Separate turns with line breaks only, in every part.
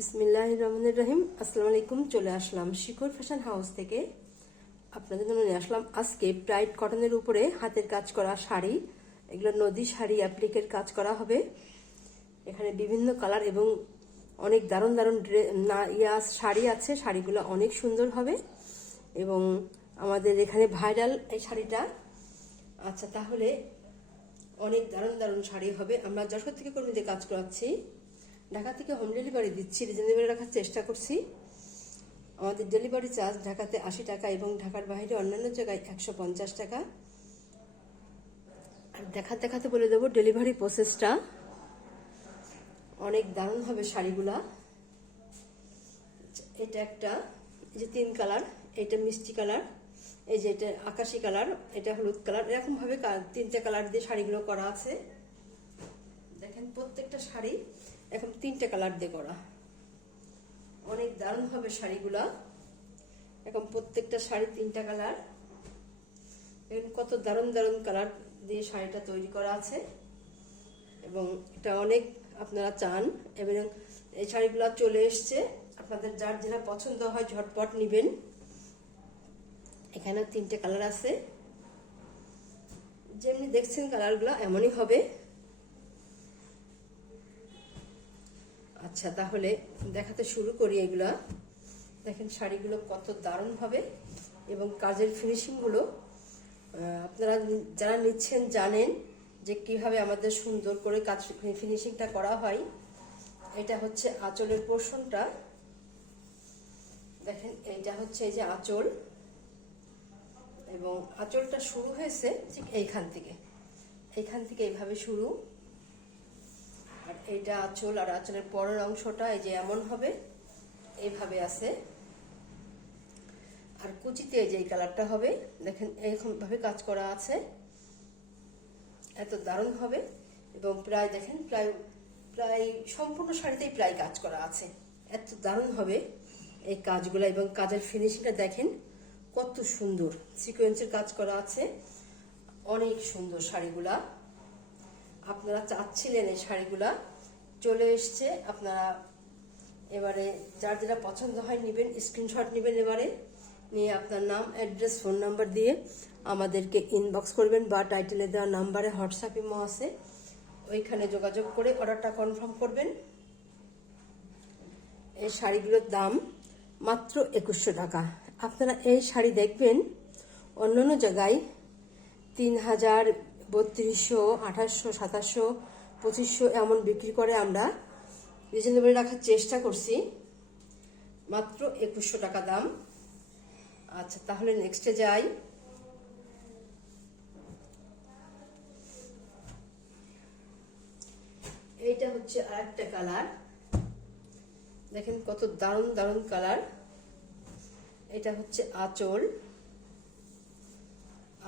বিসমিল্লাহ রহমানুর রহিম। আসসালামু আলাইকুম চলে আসলাম শিখর ফ্যাশন হাউস থেকে। আপনাদের জন্য নিয়ে আসলাম আজকে ব্রাইট কটনের উপরে হাতের কাজ করা শাড়ি। এগুলো নদী শাড়ি অ্যাপ্লিকের কাজ করা হবে। এখানে বিভিন্ন কালার এবং অনেক দারুণ দারুণ না, ইয়া শাড়ি আছে। শাড়িগুলো অনেক সুন্দর হবে। এবং আমাদের এখানে ভাইরাল এই শাড়িটা। আচ্ছা তাহলে অনেক দারুণ দারুণ শাড়ি হবে। আমরা যশোর থেকে কর্মীদের কাজ করাচ্ছি। ঢাকা থেকে হোম ডেলিভারি দিচ্ছি রিজনেবল রাখার চেষ্টা করছি। আমাদের ডেলিভারি চার্জ ঢাকাতে আশি টাকা এবং ঢাকার বাইরে অন্যান্য জায়গায় একশো পঞ্চাশ টাকা। আর দেখা দেখাতে বলে দেবো ডেলিভারি প্রসেসটা অনেক দারুণ হবে শাড়িগুলা। এটা একটা, এই যে তিন কালার, এটা মিষ্টি কালার, এই যে এটা আকাশি কালার, এটা হলুদ কালার এরকমভাবে তিনটে কালার দিয়ে শাড়িগুলো করা আছে। দেখেন প্রত্যেকটা শাড়ি এখন তিনটে কালার দিয়ে করা। অনেক দারুণ হবে শাড়িগুলা। এখন প্রত্যেকটা শাড়ি তিনটা কালার এখন কত দারুণ দারুণ কালার দিয়ে শাড়িটা তৈরি করা আছে। এবং এটা অনেক আপনারা চান। এবং এই শাড়িগুলো চলে এসছে। আপনাদের যার যেটা পছন্দ হয় ঝটপট নেবেন। এখানে তিনটে কালার আছে। যেমনি দেখছেন কালারগুলো এমনই হবে। আচ্ছা তাহলে দেখাতে শুরু করি এগুলা। দেখেন শাড়িগুলো কত দারুণ হবে এবং কাজের ফিনিশিংগুলো আপনারা যারা নিচ্ছেন জানেন যে কীভাবে আমাদের সুন্দর করে কাজ ফিনিশিংটা করা হয়। এটা হচ্ছে আঁচলের পোর্শনটা। দেখেন, এইটা হচ্ছে এই যে আঁচল। এবং আঁচলটা শুরু হয়েছে ঠিক এইখান থেকে। এইখান থেকে এইভাবে শুরু। আর এটা আঁচল আর আঁচলের পরের অংশটা এই যে এমন হবে, এইভাবে আছে। আর কুচিতে যে এই কালারটা হবে, দেখেন এইরকম ভাবে কাজ করা আছে। এত দারুণ হবে এবং প্রায় দেখেন, প্রায় প্রায় সম্পূর্ণ শাড়িতেই প্রায় কাজ করা আছে। এত দারুণ হবে এই কাজগুলো এবং কাজের ফিনিশিংটা দেখেন, কত সুন্দর। সিকোয়েন্সের কাজ করা আছে, অনেক সুন্দর শাড়িগুলা। আপনারা চাচ্ছিলেন এই শাড়িগুলা, চলে এসছে, আপনারা এবারে যার যেটা পছন্দ হয় নেবেন স্ক্রিনশট নেবেন এবারে, নিয়ে আপনার নাম অ্যাড্রেস ফোন নাম্বার দিয়ে আমাদেরকে ইনবক্স করবেন বা টাইটেলে দেওয়া নাম্বারে হোয়াটসঅ্যাপ ইমো আছে, ওইখানে যোগাযোগ করে অর্ডারটা কনফার্ম করবেন। এই শাড়িগুলোর দাম মাত্র একুশশো টাকা। আপনারা এই শাড়ি দেখবেন, অন্যান্য জায়গায় তিন হাজার বত্রিশশো, আঠাশশো, সাতাশশো, পঁচিশশো এমন বিক্রি করে আমরা রিজনেবল রাখার চেষ্টা করছি। মাত্র একুশশো টাকা দাম। আচ্ছা তাহলে নেক্সটে যাই। এইটা হচ্ছে আরেকটা কালার দেখেন কত দারুণ দারুণ কালার এটা হচ্ছে আঁচল।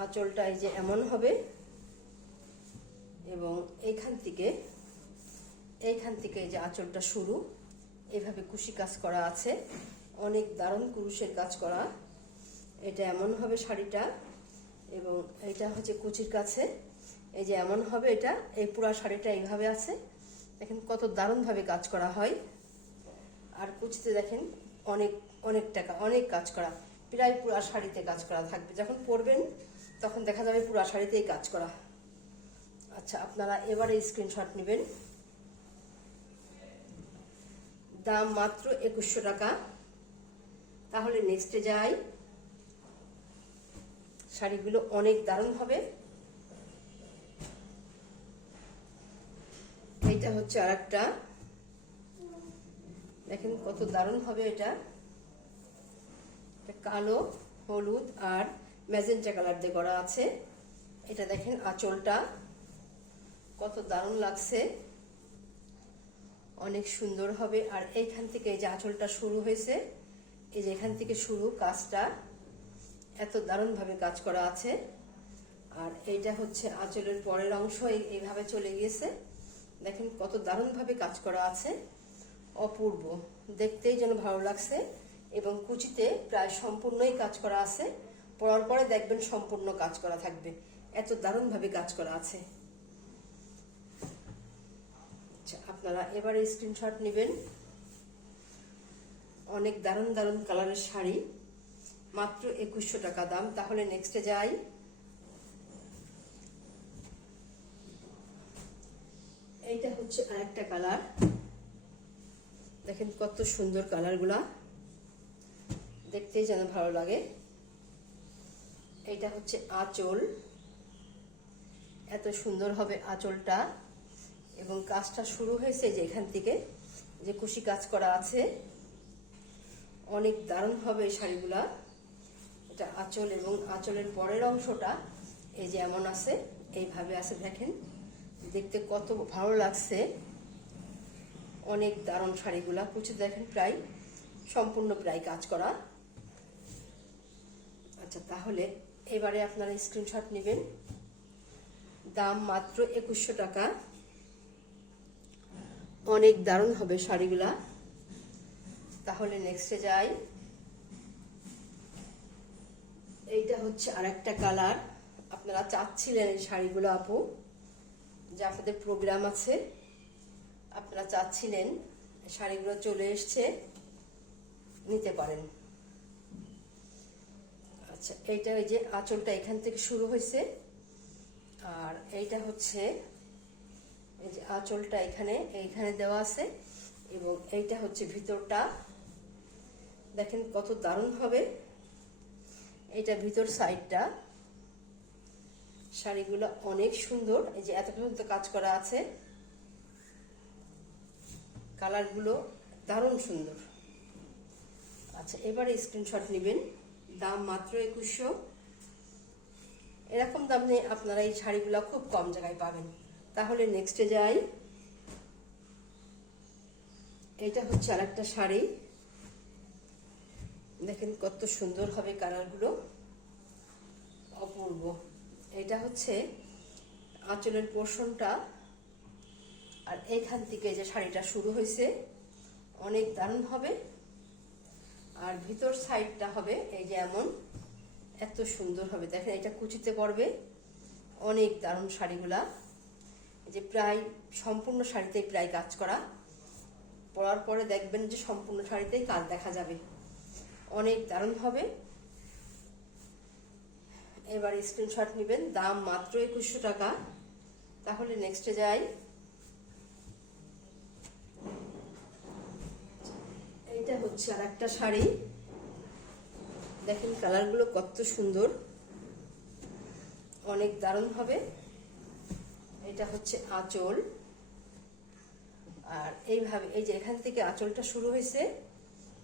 আঁচলটা এই যে এমন হবে। এবং এইখান থেকে এইখান থেকে যে আঁচলটা শুরু, এভাবে কুশি কাজ করা আছে। অনেক দারুণ কুরুশের কাজ করা। এটা এমন হবে শাড়িটা এবং এটা হচ্ছে কুচির কাছে। এই যে এমন হবে এটা, এই পুরা শাড়িটা এইভাবে আছে। দেখেন কত দারুণভাবে কাজ করা হয়। আর কুচিতে দেখেন অনেক অনেক টাকা, অনেক কাজ করা। প্রায় পুরা শাড়িতে কাজ করা থাকবে। যখন পরবেন তখন দেখা যাবে পুরা শাড়িতেই কাজ করা। আচ্ছা আপনারা এবারে স্ক্রিনশট নেবেন। দাম মাত্র একুশশো টাকা। তাহলে নেক্সটে যাই। শাড়িগুলো অনেক দারুণ হবে। এটা হচ্ছে আর একটা দেখেন কত দারুণ হবে এটা। কালো, হলুদ আর ম্যাজেন্টা কালার দিয়ে করা আছে। এটা দেখেন আঁচলটা। কত দারুণ লাগছে। অনেক সুন্দর হবে। আর এইখান থেকে এই যে আঁচলটা শুরু হয়েছে, এই যে এখান থেকে শুরু কাজটা, এত দারুণভাবে কাজ করা আছে। আর এইটা হচ্ছে আঁচলের পরের অংশ এইভাবে চলে গিয়েছে। দেখেন কত দারুণভাবে কাজ করা আছে। অপূর্ব। দেখতেই যেন ভালো লাগছে। এবং কুচিতে প্রায় সম্পূর্ণই কাজ করা আছে। পরার পরে দেখবেন সম্পূর্ণ কাজ করা থাকবে। এত দারুণভাবে কাজ করা আছে আচ্ছা আপনারা এবারে স্ক্রিনশট নেবেন। অনেক দারুণ দারুণ কালারের শাড়ি। মাত্র একুশশো টাকা দাম। তাহলে নেক্সটে যাই। এইটা হচ্ছে আরেকটা কালার দেখেন কত সুন্দর কালারগুলা দেখতেই যেন ভালো লাগে। এইটা হচ্ছে আঁচল। এত সুন্দর হবে আঁচলটা। এবং কাজটা শুরু হয়েছে যে এখান থেকে যে কুশি কাজ করা আছে, অনেক দারুণভাবে এই শাড়িগুলা, এটা আঁচল এবং আঁচলের পরের অংশটা এই যে এমন আছে, এইভাবে আছে দেখেন। দেখতে কত ভালো লাগছে। অনেক দারুণ শাড়িগুলা কুচি দেখেন প্রায়, সম্পূর্ণ প্রায় কাজ করা। আচ্ছা তাহলে এবারে আপনারা স্ক্রিনশট নেবেন। দাম মাত্র একুশশো টাকা। অনেক দারুণ হবে শাড়িগুলা। তাহলে নেক্সটে যাই। এইটা হচ্ছে আরেকটা কালার আপনারা চাচ্ছিলেন এই শাড়িগুলো, আপু, যে আপনাদের প্রোগ্রাম আছে। আপনারা চাচ্ছিলেন শাড়িগুলো চলে এসছে, নিতে পারেন। আচ্ছা এইটা ওই যে আঁচলটা এখান থেকে শুরু হয়েছে। আর এইটা হচ্ছে এই যে আঁচলটা এখানে, এইখানে দেওয়া আছে এবং এইটা হচ্ছে ভিতরটা। দেখেন কত দারুণ হবে। এইটা ভিতর সাইডটা। শাড়িগুলো অনেক সুন্দর। এই যে এত পর্যন্ত কাজ করা আছে। কালারগুলো দারুণ সুন্দর। আচ্ছা এবারে স্ক্রিনশট নেবেন। দাম মাত্র একুশশো। এরকম দাম নিয়ে আপনারা এই শাড়িগুলো খুব কম জায়গায় পাবেন। তাহলে নেক্সটে যাই। এটা হচ্ছে আর একটা শাড়ি। দেখেন কত সুন্দর হবে কালারগুলো। অপূর্ব। এটা হচ্ছে আঁচলের পোর্শনটা। আর এইখান থেকে যে শাড়িটা শুরু হয়েছে, অনেক দারুণ হবে। আর ভিতর সাইডটা হবে এই যে এমন। এত সুন্দর হবে। দেখেন এটা কুচিতে পড়বে অনেক দারুণ শাড়িগুলা। যে প্রায় সম্পূর্ণ শাড়িতেই প্রায় কাজ করা। পরার পরে দেখবেন যে সম্পূর্ণ শাড়িতেই কাজ দেখা যাবে। অনেক দারুণ হবে। এবার স্ক্রিনশট নেবেন। দাম মাত্র একুশশো টাকা। তাহলে নেক্সটে যাই। এইটা হচ্ছে আর একটা শাড়ি। দেখেন কালারগুলো কত সুন্দর। অনেক দারুণ হবে। এটা হচ্ছে আঁচল। আর এইভাবে, এই যে এখান থেকে আঁচলটা শুরু হয়েছে,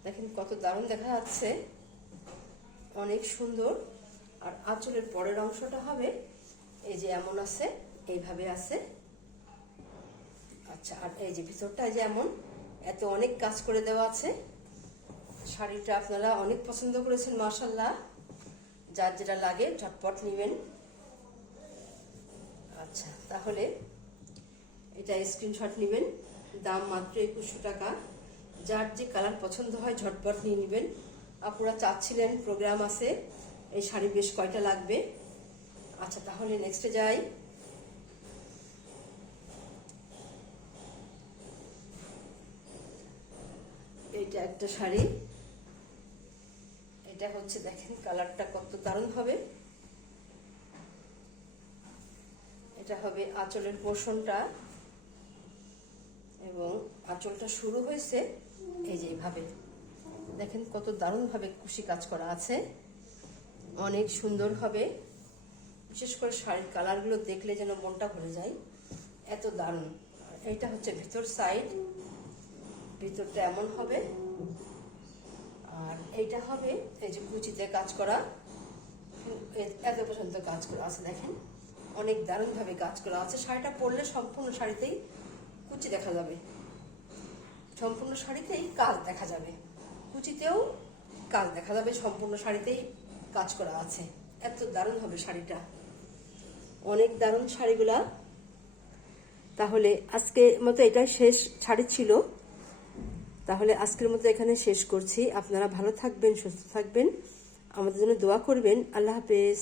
দেখেন কত দারুণ দেখা যাচ্ছে। অনেক সুন্দর। আর আঁচলের পরের অংশটা হবে, এই যে এমন আছে, এইভাবে আছে। আচ্ছা আর এই যে ভিতরটা যে এমন, এত অনেক কাজ করে দেওয়া আছে। শাড়িটা আপনারা অনেক পছন্দ করেছেন মার্শাল্লাহ যার যেটা লাগে, ঝটপট নেবেন। আচ্ছা তাহলে এটা স্ক্রিনশট নেবেন। দাম মাত্র একুশশো টাকা। যার যে কালার পছন্দ হয় ঝটপট নিয়ে নেবেন। আপনারা চাচ্ছিলেন প্রোগ্রাম আছে, এই শাড়ি বেশ কয়টা লাগবে? আচ্ছা তাহলে নেক্সটে যাই। এটা একটা শাড়ি। এটা হচ্ছে দেখেন কালারটা কত দারুণ হবে। এটা হবে আঁচলের পোর্শনটা এবং আঁচলটা শুরু হয়েছে এই যে এইভাবে দেখেন কত দারুণভাবে কুশি কাজ করা আছে। অনেক সুন্দর হবে। বিশেষ করে শাড়ির কালারগুলো দেখলে যেন মনটা ভরে যায়। এত দারুণ। এইটা হচ্ছে ভিতর সাইড ভিতরটা এমন হবে। আর এইটা হবে এই যে কুচিতে কাজ করা। এত পর্যন্ত কাজ করা আছে, দেখেন। অনেক দারুণভাবে কাজ করা আছে। শাড়িটা পরলে সম্পূর্ণ শাড়িতেই কুচি দেখা যাবে। সম্পূর্ণ শাড়িতেই কাজ দেখা যাবে। কুচিতেও কাজ দেখা যাবে, সম্পূর্ণ শাড়িতেই কাজ করা আছে। এত দারুণ হবে শাড়িটা। অনেক দারুণ শাড়িগুলা। তাহলে আজকে মতো এটাই শেষ শাড়ি ছিল। তাহলে আজকের মতো এখানে শেষ করছি। আপনারা ভালো থাকবেন, সুস্থ থাকবেন। আমাদের জন্য দোয়া করবেন। আল্লাহ হাফেজ।